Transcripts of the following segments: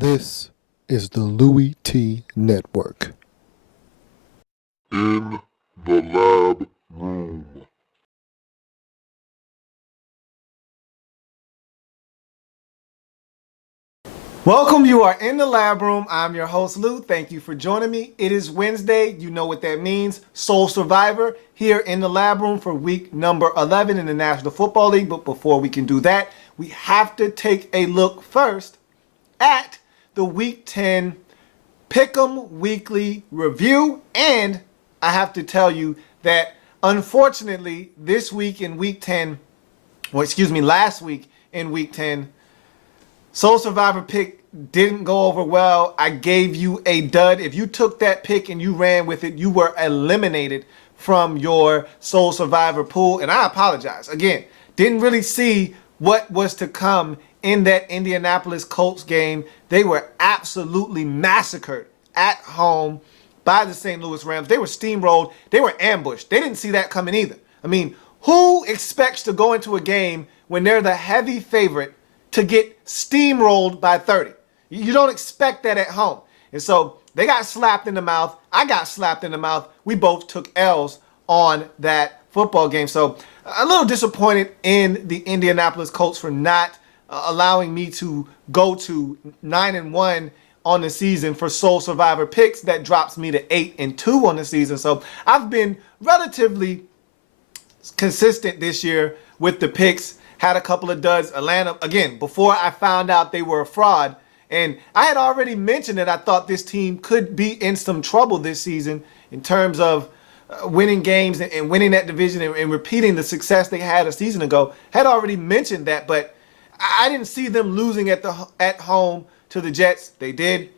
This is the Louie T Network. In the lab room. Welcome, you are in the lab room. I'm your host, Lou. Thank you for joining me. It is Wednesday. You know what that means. Soul Survivor here in the lab room for week number 11 in the National Football League. But before we can do that, we have to take a look first at the Week 10 Pick'em Weekly Review. And I have to tell you that unfortunately, this week in Week 10, last week in Week 10, Soul Survivor pick didn't go over well. I gave you a dud. If you took that pick and you ran with it, you were eliminated from your Soul Survivor pool. And I apologize. Again, didn't really see what was to come in that Indianapolis Colts game. They were absolutely massacred at home by the St. Louis Rams. They were steamrolled. They were ambushed. They didn't see that coming either. I mean, who expects to go into a game when they're the heavy favorite to get steamrolled by 30? You don't expect that at home. And so they got slapped in the mouth. I got slapped in the mouth. We both took L's on that football game. So a little disappointed in the Indianapolis Colts for not allowing me to go to 9-1 on the season for Soul Survivor picks. That drops me to 8-2 on the season. So I've been relatively consistent this year with the picks. Had a couple of duds. Atlanta, again, before I found out they were a fraud. And I had already mentioned that I thought this team could be in some trouble this season in terms of winning games and winning that division and repeating the success they had a season ago. Had already mentioned that, but I didn't see them losing at home to the Jets. They did.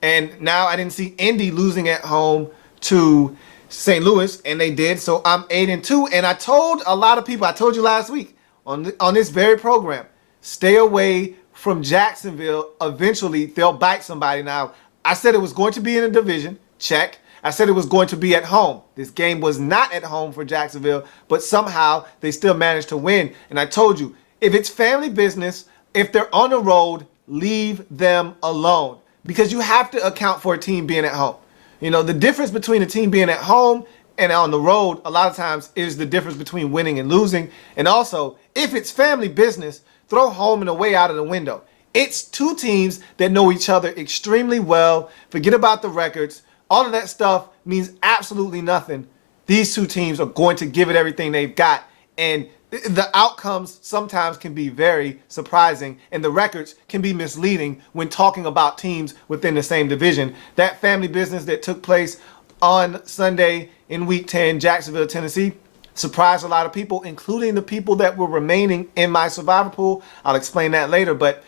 And now I didn't see Indy losing at home to St. Louis, and they did. So I'm 8-2. And I told a lot of people, I told you last week, on this very program, stay away from Jacksonville. Eventually, they'll bite somebody. Now, I said it was going to be in a division. Check. I said it was going to be at home. This game was not at home for Jacksonville, but somehow they still managed to win. And I told you, if it's family business, if they're on the road, leave them alone. Because you have to account for a team being at home. You know, the difference between a team being at home and on the road, a lot of times, is the difference between winning and losing. And also, if it's family business, throw home and away out of the window. It's two teams that know each other extremely well. Forget about the records. All of that stuff means absolutely nothing. These two teams are going to give it everything they've got. And the outcomes sometimes can be very surprising, and the records can be misleading when talking about teams within the same division. That family business that took place on Sunday in Week 10, Jacksonville, Tennessee, surprised a lot of people, including the people that were remaining in my survivor pool. I'll explain that later, but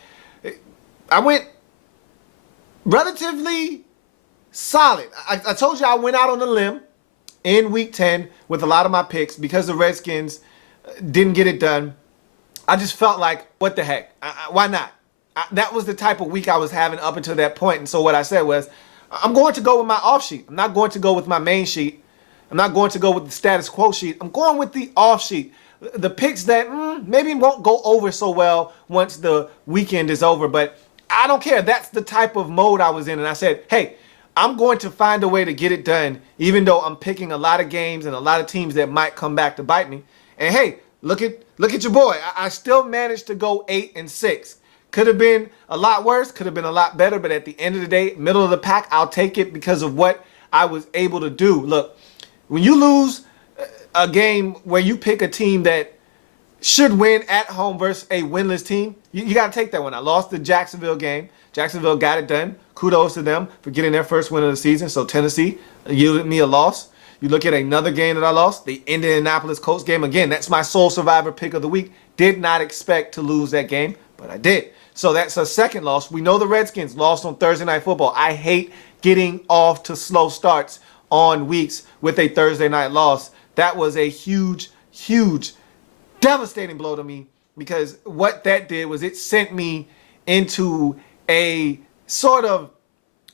I went relatively solid. I told you I went out on a limb in Week 10 with a lot of my picks because the Redskins didn't get it done. I just felt like, what the heck? Why not? That was the type of week I was having up until that point. And so what I said was, I'm going to go with my off sheet. I'm not going to go with my main sheet. I'm not going to go with the status quo sheet. I'm going with the off sheet. The picks that maybe won't go over so well once the weekend is over. But I don't care. That's the type of mode I was in. And I said, hey, I'm going to find a way to get it done, even though I'm picking a lot of games and a lot of teams that might come back to bite me. And hey, look at your boy. I still managed to go 8-6. Could have been a lot worse, could have been a lot better, but at the end of the day, middle of the pack, I'll take it because of what I was able to do. Look, when you lose a game where you pick a team that should win at home versus a winless team, you got to take that one. I lost the Jacksonville game. Jacksonville got it done. Kudos to them for getting their first win of the season. So Tennessee yielded me a loss. You look at another game that I lost, the Indianapolis Colts game. Again, that's my Soul Survivor pick of the week. Did not expect to lose that game, but I did. So that's a second loss. We know the Redskins lost on Thursday Night Football. I hate getting off to slow starts on weeks with a Thursday night loss. That was a huge, huge, devastating blow to me because what that did was it sent me into a sort of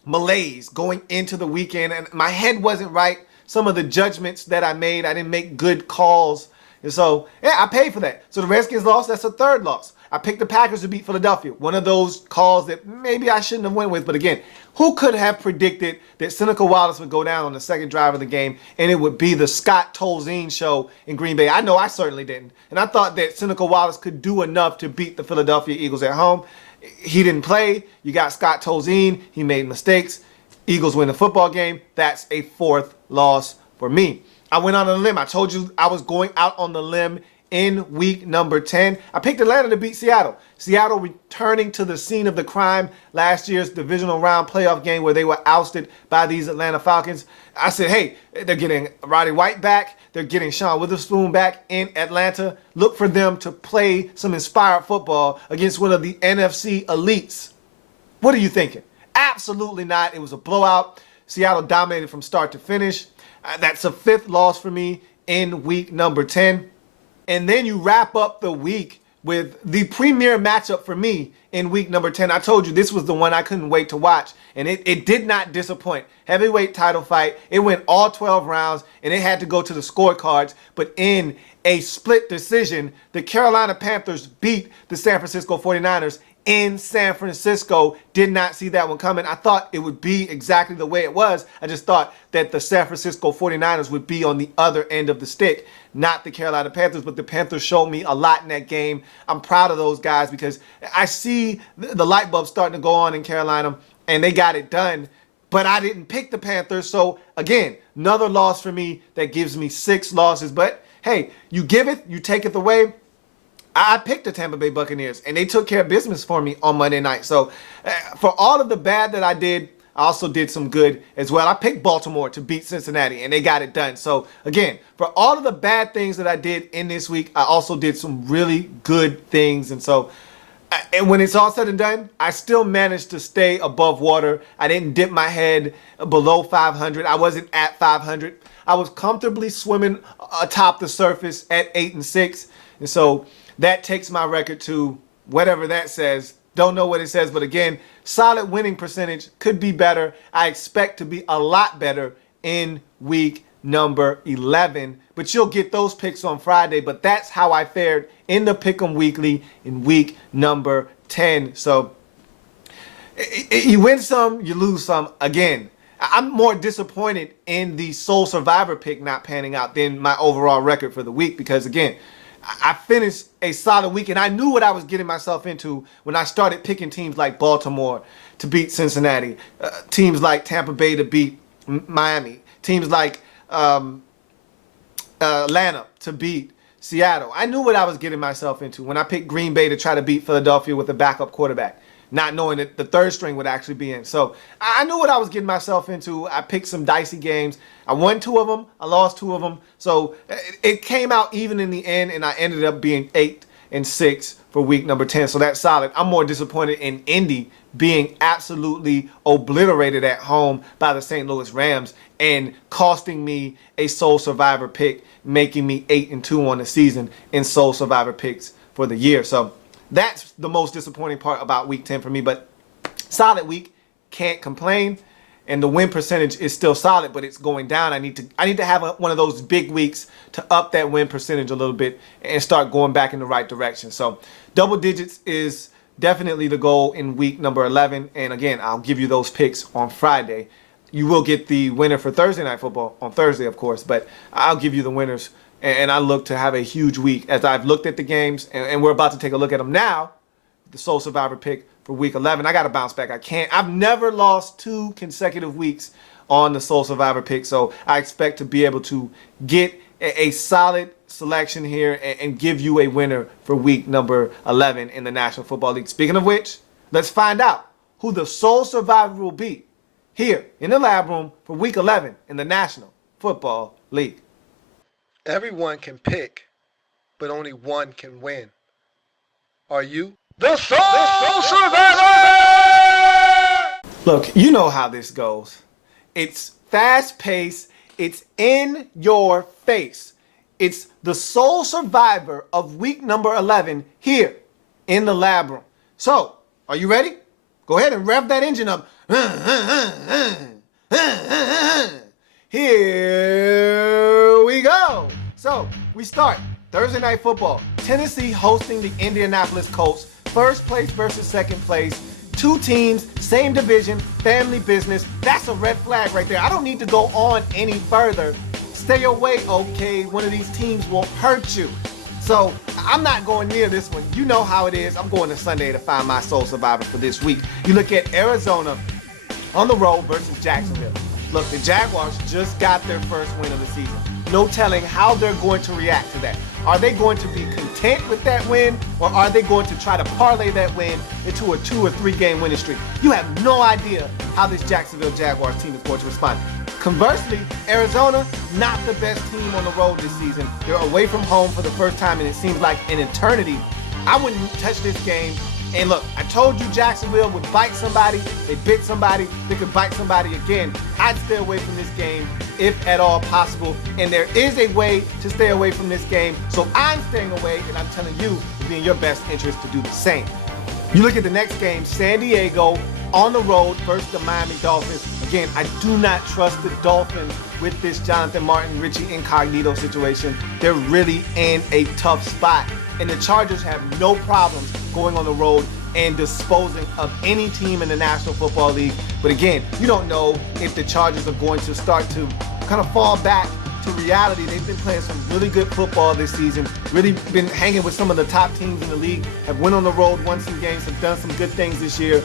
malaise going into the weekend, and my head wasn't right. Some of the judgments that I made, I didn't make good calls. And so, yeah, I paid for that. So the Redskins lost, that's a third loss. I picked the Packers to beat Philadelphia. One of those calls that maybe I shouldn't have went with. But again, who could have predicted that Seneca Wallace would go down on the second drive of the game and it would be the Scott Tolzien show in Green Bay? I know I certainly didn't. And I thought that Seneca Wallace could do enough to beat the Philadelphia Eagles at home. He didn't play. You got Scott Tolzien. He made mistakes. Eagles win the football game. That's a fourth loss for me. I went on a limb. I told you I was going out on the limb in week number 10. I picked Atlanta to beat Seattle. Seattle returning to the scene of the crime last year's divisional round playoff game where they were ousted by these Atlanta Falcons. I said, hey, they're getting Roddy White back. They're getting Sean Witherspoon back in Atlanta. Look for them to play some inspired football against one of the NFC elites. What are you thinking? Absolutely not. It was a blowout. Seattle dominated from start to finish. That's a fifth loss for me in week number 10. And then you wrap up the week with the premier matchup for me in week number 10. I told you this was the one I couldn't wait to watch. And it did not disappoint. Heavyweight title fight. It went all 12 rounds and it had to go to the scorecards. But in a split decision, the Carolina Panthers beat the San Francisco 49ers in San Francisco. Did not see that one coming. I thought it would be exactly the way it was. I just thought that the San Francisco 49ers would be on the other end of the stick, not the Carolina Panthers. But the Panthers showed me a lot in that game. I'm proud of those guys because I see the light bulb starting to go on in Carolina, and they got it done. But I didn't pick the Panthers. So, again, another loss for me that gives me 6 losses. But, hey, you give it, you take it away. I picked the Tampa Bay Buccaneers, and they took care of business for me on Monday night. So, for all of the bad that I did, I also did some good as well. I picked Baltimore to beat Cincinnati, and they got it done. So, again, for all of the bad things that I did in this week, I also did some really good things. And so, and when it's all said and done, I still managed to stay above water. I didn't dip my head below 500. I wasn't at 500. I was comfortably swimming atop the surface at 8-6. And so that takes my record to whatever that says. Don't know what it says, but again, solid winning percentage. Could be better. I expect to be a lot better in week number 11. But you'll get those picks on Friday. But that's how I fared in the Pick'em Weekly in week number 10. So you win some, you lose some. Again, I'm more disappointed in the Soul Survivor pick not panning out than my overall record for the week because, again, I finished a solid week, and I knew what I was getting myself into when I started picking teams like Baltimore to beat Cincinnati, teams like Tampa Bay to beat Miami, teams like Atlanta to beat Seattle. I knew what I was getting myself into when I picked Green Bay to try to beat Philadelphia with a backup quarterback, not knowing that the third string would actually be in. So I knew what I was getting myself into. I picked some dicey games. I won 2 of them. I lost 2 of them. So it came out even in the end, and I ended up being 8-6 for week number 10. So that's solid. I'm more disappointed in Indy being absolutely obliterated at home by the St. Louis Rams and costing me a Soul Survivor pick, making me 8-2 on the season in Soul Survivor picks for the year. So that's the most disappointing part about week 10 for me, but solid week, can't complain. And the win percentage is still solid, but it's going down. I need to have one of those big weeks to up that win percentage a little bit and start going back in the right direction. So double digits is definitely the goal in week number 11. And again, I'll give you those picks on Friday. You will get the winner for Thursday Night Football on Thursday, of course, but I'll give you the winners. And I look to have a huge week as I've looked at the games, and we're about to take a look at them now. The Soul Survivor pick for week 11. I got to bounce back. I've never lost 2 consecutive weeks on the Soul Survivor pick, so I expect to be able to get a solid selection here and give you a winner for week number 11 in the National Football League. Speaking of which, let's find out who the Soul Survivor will be here in the lab room for week 11 in the National Football League. Everyone can pick, but only one can win. Are you? The Soul Survivor! Look, you know how this goes. It's fast-paced. It's in your face. It's the Soul Survivor of week number 11 here in the lab room. So, are you ready? Go ahead and rev that engine up. Here we go. So, we start Thursday Night Football, Tennessee hosting the Indianapolis Colts. First place versus second place. Two teams, same division, family business. That's a red flag right there. I don't need to go on any further. Stay away, okay? One of these teams will hurt you. So I'm not going near this one. You know how it is. I'm going to Sunday to find my soul survivor for this week. You look at Arizona on the road versus Jacksonville. Look, the Jaguars just got their first win of the season. No telling how they're going to react to that. Are they going to be content with that win, or are they going to try to parlay that win into a 2 or 3 game winning streak? You have no idea how this Jacksonville Jaguars team is going to respond. Conversely, Arizona, not the best team on the road this season. They're away from home for the first time, and it seems like an eternity. I wouldn't touch this game. And look, I told you Jacksonville would bite somebody. They bit somebody. They could bite somebody again. I'd stay away from this game if at all possible. And there is a way to stay away from this game. So I'm staying away, and I'm telling you it'd be in your best interest to do the same. You look at the next game, San Diego on the road versus the Miami Dolphins. Again, I do not trust the Dolphins with this Jonathan Martin, Richie Incognito situation. They're really in a tough spot. And the Chargers have no problems going on the road and disposing of any team in the National Football League. But again, you don't know if the Chargers are going to start to kind of fall back to reality. They've been playing some really good football this season, really been hanging with some of the top teams in the league, have went on the road, won some games, have done some good things this year.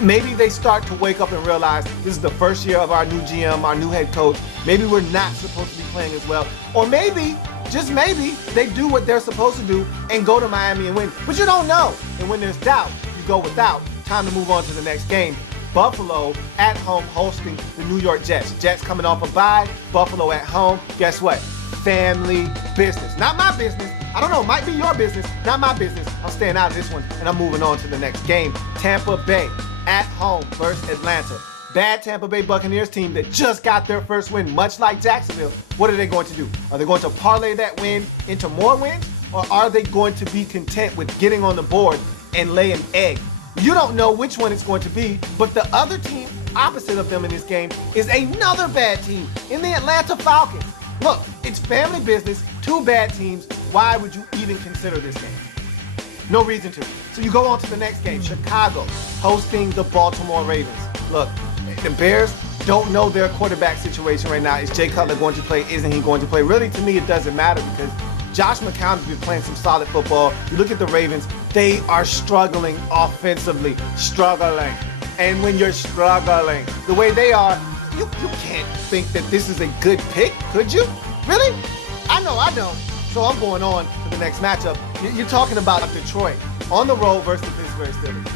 Maybe they start to wake up and realize this is the first year of our new GM, our new head coach. Maybe we're not supposed to be playing as well. Or maybe, just maybe, they do what they're supposed to do and go to Miami and win. But you don't know. And when there's doubt, you go without. Time to move on to the next game. Buffalo at home hosting the New York Jets. Jets coming off a bye. Buffalo at home. Guess what? Family business. Not my business. I don't know. Might be your business. Not my business. I'm staying out of this one, and I'm moving on to the next game. Tampa Bay at home versus Atlanta. Bad Tampa Bay Buccaneers team that just got their first win, much like Jacksonville. What are they going to do? Are they going to parlay that win into more wins, or are they going to be content with getting on the board and lay an egg? You don't know which one it's going to be, but the other team opposite of them in this game is another bad team in the Atlanta Falcons. Look, it's family business, two bad teams. Why would you even consider this game? No reason to. So you go on to the next game, Chicago hosting the Baltimore Ravens. Look, the Bears don't know their quarterback situation right now. Is Jay Cutler going to play? Isn't he going to play? Really, to me, it doesn't matter because Josh McCown has been playing some solid football. You look at the Ravens, they are struggling offensively. Struggling. And when you're struggling the way they are, you can't think that this is a good pick, could you? Really? I know I don't. So I'm going on to the next matchup. You're talking about Detroit on the road versus the Pittsburgh Steelers.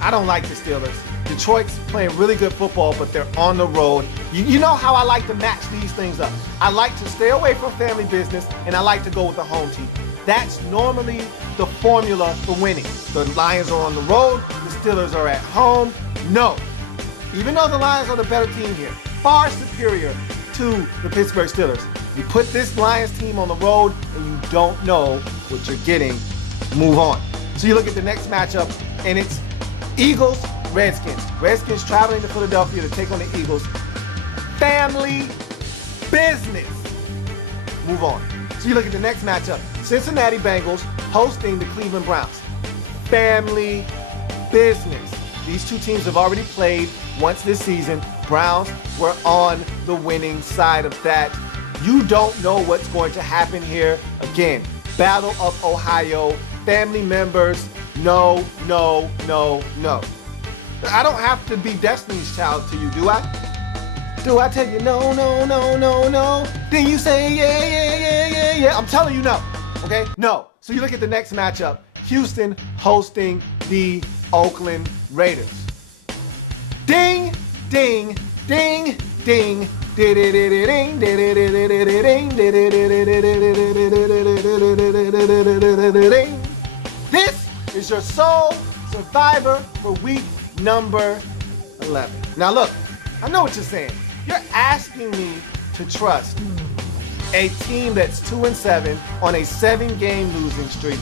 I don't like the Steelers. Detroit's playing really good football, but they're on the road. You know how I like to match these things up. I like to stay away from family business, and I like to go with the home team. That's normally the formula for winning. The Lions are on the road. The Steelers are at home. No. Even though the Lions are the better team here, far superior to the Pittsburgh Steelers. You put this Lions team on the road and you don't know what you're getting, move on. So you look at the next matchup and it's Eagles, Redskins. Redskins traveling to Philadelphia to take on the Eagles. Family business. Move on. So you look at the next matchup, Cincinnati Bengals hosting the Cleveland Browns. Family business. These two teams have already played once this season. Browns were on the winning side of that. You don't know what's going to happen here. Again, Battle of Ohio, family members, no. I don't have to be Destiny's Child to you, do I? Do I tell you no? Then you say yeah. I'm telling you no, okay? No. So you look at the next matchup, Houston hosting the Oakland Raiders. Ding, ding, ding, ding. This is your sole survivor for week number 11. Now look, I know what you're saying. You're asking me to trust a team that's 2-7 on a 7-game losing streak.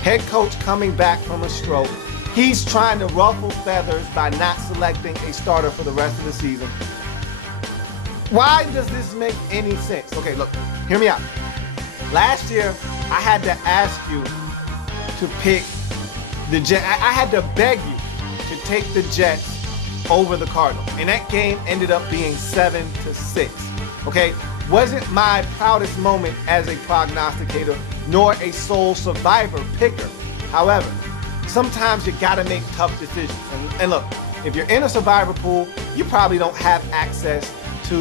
Head coach coming back from a stroke. He's trying to ruffle feathers by not selecting a starter for the rest of the season. Why does this make any sense? Okay, look, hear me out. Last year, I had to ask you to pick the Jets. I had to beg you to take the Jets over the Cardinals. And that game ended up being 7-6. Okay? Wasn't my proudest moment as a prognosticator, nor a sole survivor picker. However, sometimes you gotta make tough decisions. And look, if you're in a survivor pool, you probably don't have access to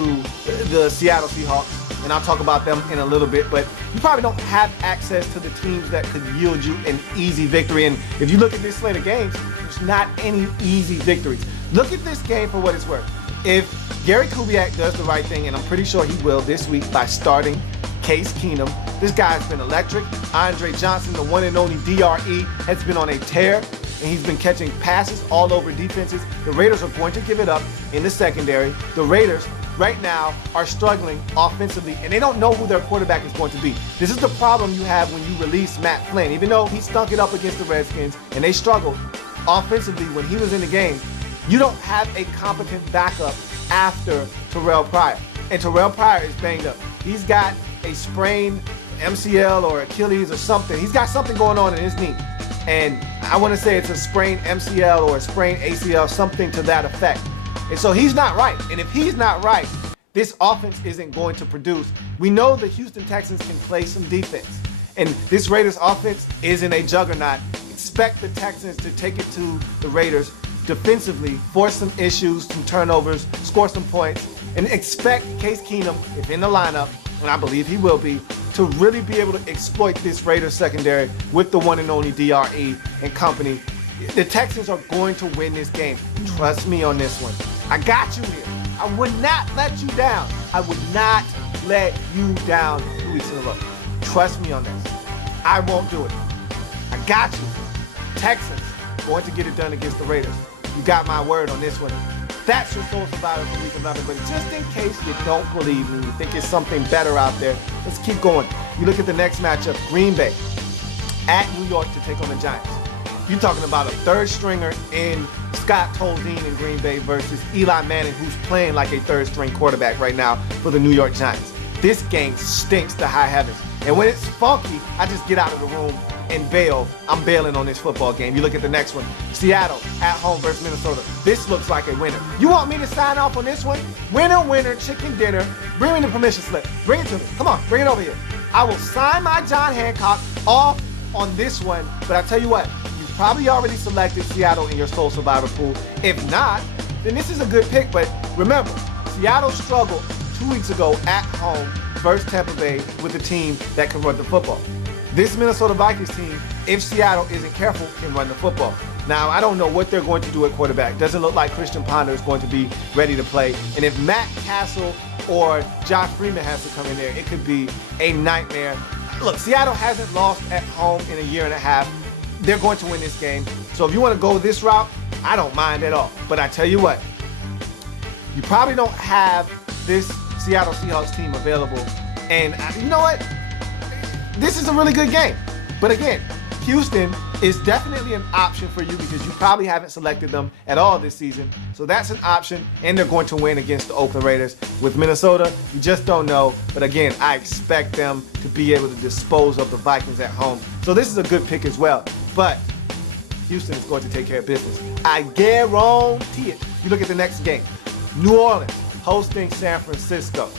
the Seattle Seahawks, and I'll talk about them in a little bit, but you probably don't have access to the teams that could yield you an easy victory. And if you look at this slate of games, there's not any easy victories. Look at this game for what it's worth. If Gary Kubiak does the right thing, and I'm pretty sure he will this week by starting Case Keenum, this guy's been electric. Andre Johnson, the one and only DRE, has been on a tear, and he's been catching passes all over defenses. The Raiders are going to give it up in the secondary. The Raiders right now are struggling offensively, and they don't know who their quarterback is going to be. This is the problem you have when you release Matt Flynn. Even though he stunk it up against the Redskins and they struggled offensively when he was in the game, you don't have a competent backup after Terrell Pryor. And Terrell Pryor is banged up. He's got a sprained MCL or Achilles or something. He's got something going on in his knee. And I want to say it's a sprained MCL or a sprained ACL, something to that effect. And so he's not right. And if he's not right, this offense isn't going to produce. We know the Houston Texans can play some defense. And this Raiders offense isn't a juggernaut. Expect the Texans to take it to the Raiders defensively, force some issues, some turnovers, score some points, and expect Case Keenum, if in the lineup, and I believe he will be, to really be able to exploit this Raiders secondary with the one and only DRE and company. The Texans are going to win this game. Trust me on this one. I got you here. I would not let you down. I would not let you down 2 weeks in a row. Trust me on this. I won't do it. I got you. Texans going to get it done against the Raiders. You got my word on this one. That's your sole survivor for week 11. But just in case you don't believe me, you think it's something better out there, let's keep going. You look at the next matchup, Green Bay at New York to take on the Giants. You're talking about a third stringer in Scott Tolzien in Green Bay versus Eli Manning, who's playing like a third string quarterback right now for the New York Giants. This game stinks to high heavens. And when it's funky, I just get out of the room and bail. I'm bailing on this football game. You look at the next one. Seattle at home versus Minnesota. This looks like a winner. You want me to sign off on this one? Winner, winner, chicken dinner. Bring me the permission slip. Bring it to me. Come on, bring it over here. I will sign my John Hancock off on this one. But I tell you what, you've probably already selected Seattle in your sole survivor pool. If not, then this is a good pick. But remember, Seattle struggled 2 weeks ago at home versus Tampa Bay with a team that can run the football. This Minnesota Vikings team, if Seattle isn't careful, can run the football. Now, I don't know what they're going to do at quarterback. Doesn't look like Christian Ponder is going to be ready to play. And if Matt Castle or Josh Freeman has to come in there, it could be a nightmare. Look, Seattle hasn't lost at home in a year and a half. They're going to win this game. So if you want to go this route, I don't mind at all. But I tell you what, you probably don't have this Seattle Seahawks team available. And you know what? This is a really good game. But again, Houston is definitely an option for you because you probably haven't selected them at all this season. So that's an option, and they're going to win against the Oakland Raiders. With Minnesota, you just don't know. But again, I expect them to be able to dispose of the Vikings at home. So this is a good pick as well. But Houston is going to take care of business. I guarantee it. You look at the next game. New Orleans hosting San Francisco.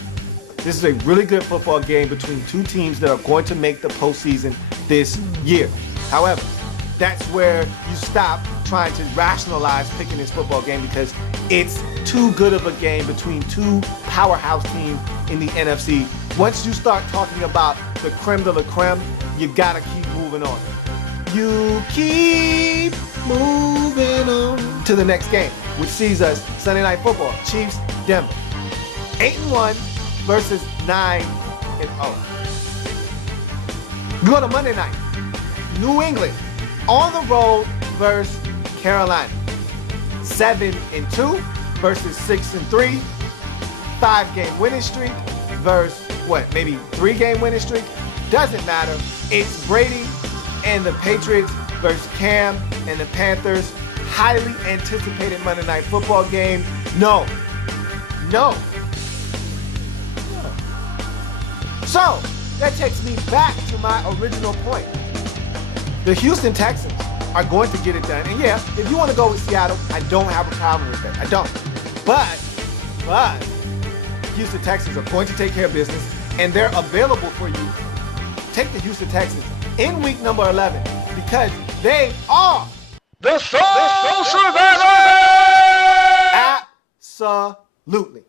This is a really good football game between two teams that are going to make the postseason this year. However, that's where you stop trying to rationalize picking this football game because it's too good of a game between two powerhouse teams in the NFC. Once you start talking about the creme de la creme, you gotta keep moving on. You keep moving on to the next game, which sees us Sunday Night Football, Chiefs, Denver. 8-1 versus 9-0. You go to Monday night, New England on the road versus Carolina. 7-2 versus 6-3. 5-game winning streak versus what? Maybe 3-game winning streak? Doesn't matter. It's Brady and the Patriots versus Cam and the Panthers. Highly anticipated Monday Night Football game. No. So, that takes me back to my original point. The Houston Texans are going to get it done. And yeah, if you want to go with Seattle, I don't have a problem with that. I don't. But Houston Texans are going to take care of business, and they're available for you. Take the Houston Texans in week number 11 because they are The Soul Survivor! absolutely.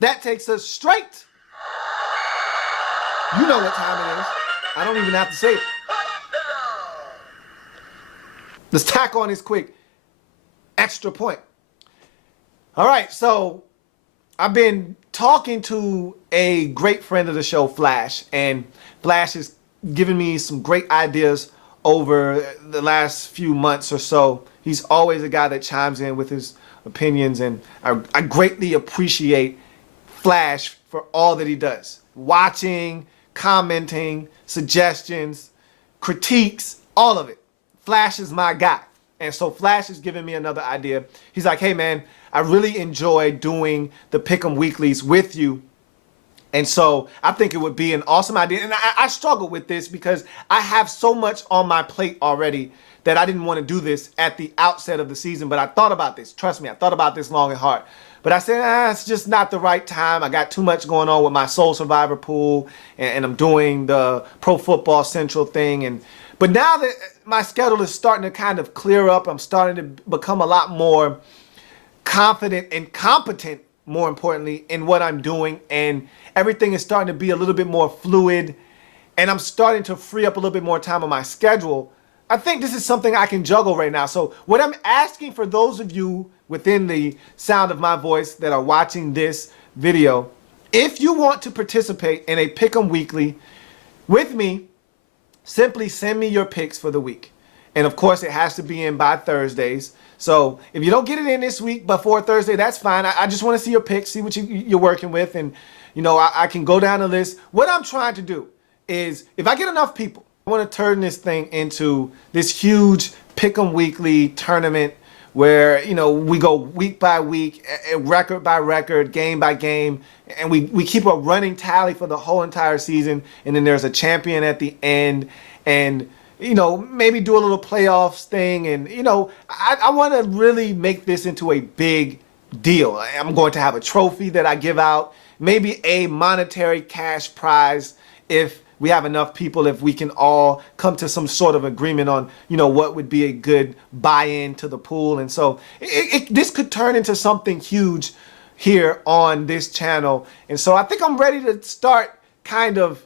That takes us straight. You know what time it is. I don't even have to say it. Let's tack on this quick extra point. All right, so I've been talking to a great friend of the show, Flash, and Flash has given me some great ideas over the last few months or so. He's always a guy that chimes in with his opinions, and I greatly appreciate Flash for all that he does. Watching, commenting, suggestions, critiques, all of it. Flash is my guy. And so Flash has given me another idea. He's like, hey man, I really enjoy doing the Pick'em Weeklies with you. And so I think it would be an awesome idea. And I struggle with this because I have so much on my plate already that I didn't want to do this at the outset of the season. But I thought about this. Trust me, I thought about this long and hard. But I said, it's just not the right time. I got too much going on with my Soul Survivor pool. And I'm doing the Pro Football Central thing. But now that my schedule is starting to kind of clear up, I'm starting to become a lot more confident and competent, more importantly, in what I'm doing. And everything is starting to be a little bit more fluid. And I'm starting to free up a little bit more time on my schedule. I think this is something I can juggle right now. So what I'm asking for those of you within the sound of my voice that are watching this video, if you want to participate in a Pick'em Weekly with me, simply send me your picks for the week. And of course, it has to be in by Thursdays. So if you don't get it in this week before Thursday, that's fine. I just want to see your picks, see what you're working with. And, you know, I can go down the list. What I'm trying to do is if I get enough people, I want to turn this thing into this huge Pick'em Weekly tournament where, you know, we go week by week, record by record, game by game, and we keep a running tally for the whole entire season. And then there's a champion at the end. And, you know, maybe do a little playoffs thing. And, you know, I want to really make this into a big deal. I'm going to have a trophy that I give out, maybe a monetary cash prize if we have enough people, if we can all come to some sort of agreement on, you know, what would be a good buy-in to the pool. And so this could turn into something huge here on this channel. And so I think I'm ready to start kind of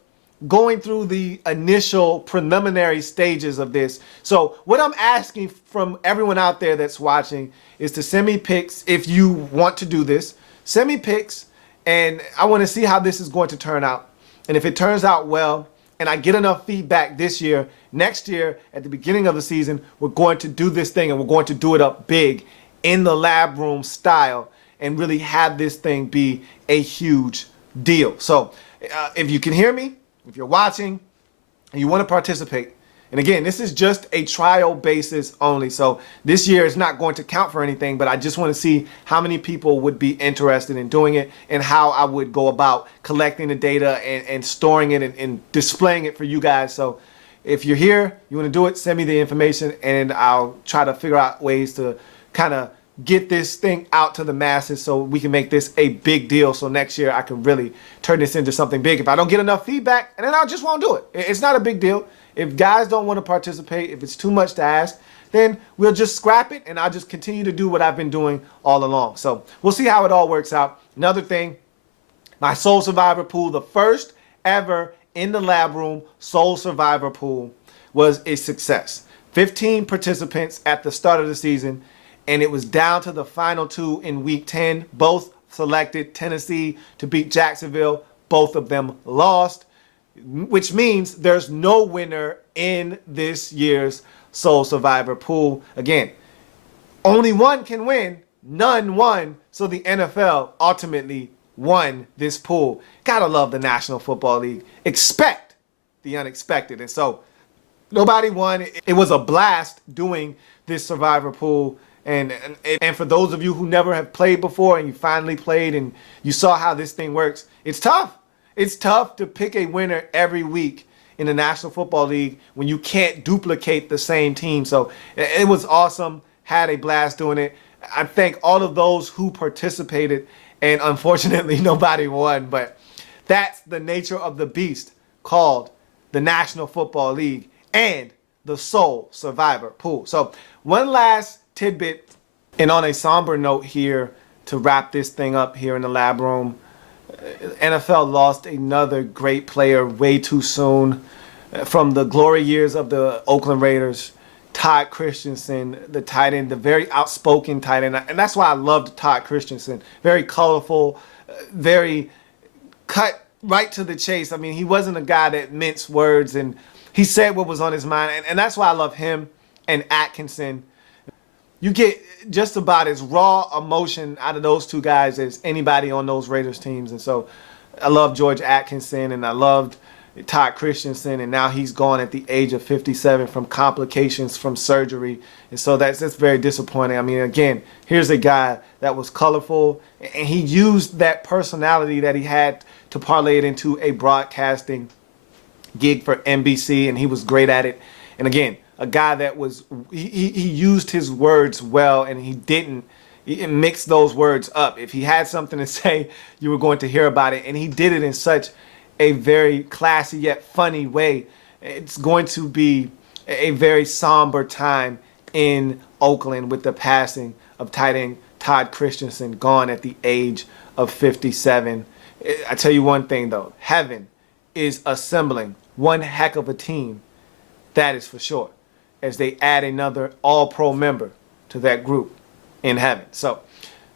going through the initial preliminary stages of this. So what I'm asking from everyone out there that's watching is to send me pics if you want to do this. Send me pics, and I want to see how this is going to turn out. And if it turns out well, and I get enough feedback this year, next year, at the beginning of the season, we're going to do this thing, and we're going to do it up big in the lab room style and really have this thing be a huge deal. So if you can hear me, if you're watching and you want to participate, and again, this is just a trial basis only. So this year is not going to count for anything, but I just want to see how many people would be interested in doing it and how I would go about collecting the data and storing it and displaying it for you guys. So if you're here, you want to do it, send me the information and I'll try to figure out ways to kind of get this thing out to the masses so we can make this a big deal. So next year I can really turn this into something big. If I don't get enough feedback, and then I just won't do it. It's not a big deal. If guys don't want to participate, if it's too much to ask, then we'll just scrap it and I'll just continue to do what I've been doing all along. So we'll see how it all works out. Another thing, my Soul Survivor pool, the first ever in the lab room Soul Survivor pool, was a success. 15 participants at the start of the season, and it was down to the final two in week 10. Both selected Tennessee to beat Jacksonville. Both of them lost, which means there's no winner in this year's Soul Survivor pool. Again, only one can win, none won, so the NFL ultimately won this pool. Gotta love the National Football League. Expect the unexpected. And so nobody won. It was a blast doing this Survivor pool. And for those of you who never have played before and you finally played and you saw how this thing works, it's tough. it's tough to pick a winner every week in the National Football League when you can't duplicate the same team. So it was awesome. Had a blast doing it. I thank all of those who participated, and unfortunately nobody won, but that's the nature of the beast called the National Football League and the Soul Survivor Pool. So one last tidbit, and on a somber note here to wrap this thing up here in the lab room, NFL lost another great player way too soon from the glory years of the Oakland Raiders. Todd Christensen, the tight end, the very outspoken tight end. And that's why I loved Todd Christensen. Very colorful, very cut right to the chase. I mean, he wasn't a guy that minced words, and he said what was on his mind. And that's why I love him and Atkinson. You get just about as raw emotion out of those two guys as anybody on those Raiders teams. And so I love George Atkinson, and I loved Todd Christensen, and now he's gone at the age of 57 from complications from surgery. And so that's very disappointing. I mean, again, here's a guy that was colorful, and he used that personality that he had to parlay it into a broadcasting gig for NBC, and he was great at it. And again, a guy that was, he used his words well, and he didn't mix those words up. If he had something to say, you were going to hear about it, and he did it in such a very classy yet funny way. It's going to be a very somber time in Oakland with the passing of tight end Todd Christensen, gone at the age of 57. I tell you one thing though, heaven is assembling one heck of a team, that is for sure, as they add another all-pro member to that group in heaven. So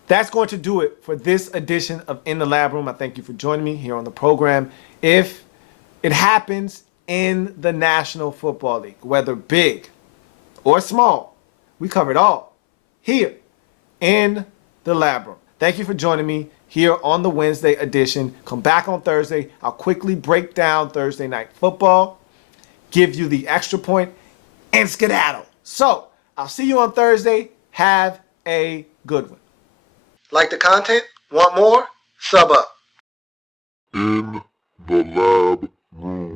that's going to do it for this edition of In the Lab Room. I thank you for joining me here on the program. If it happens in the National Football League, whether big or small, we cover it all here in the Lab Room. Thank you for joining me here on the Wednesday edition. Come back on Thursday. I'll quickly break down Thursday night football, give you the extra point, and skedaddle. So I'll see you on Thursday. Have a good one. Like the content? Want more? Sub up. In the lab room.